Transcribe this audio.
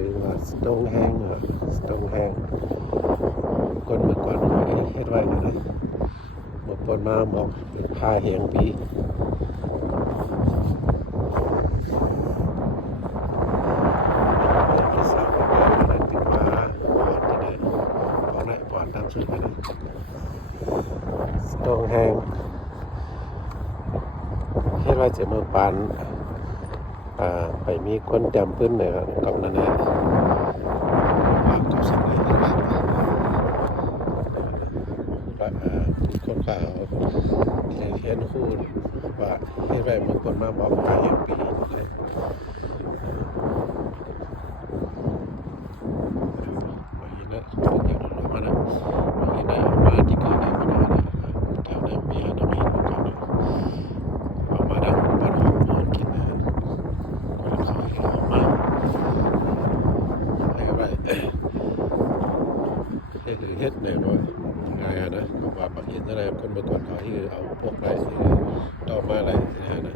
ชื่อว่าสตงแห้งเหรอสตงแห้งคนเมื่อก่อนเขาเฮ็ดไว้กันนะเมื่อปนมาบอกเป็นผ้าแห้งปีที่สาวนั้นเป็นผ้าปอนที่ไหนปอนไหนปอนตามชื่อกันนะสตงแห้งเฮ็ดไว้จะเมื่อปานไปมีคนจำพื้นเนี่ยกับนั่นแหละว่ากับสิ่งไหนนะครับคนข่าวเขียนคู่ว่าให้ไรบางคนมาบอกว่าอย่างปีเลยมาเห็นนะเป็นอย่างนั้นมานะมาเห็นนะมาที่เกิดได้มานะแถวนั้นมีอะไรไม่เห็นกันนะเอามาดังบ้านหอมนอนกินนะก็เลยขายเอามาอะไรเฮ็ดแน่นอนง่ายนะว่าบางเห็นอะไรคนเมื่อก่อนเขาที่เอาพวกไรต่อมาอะไรนะ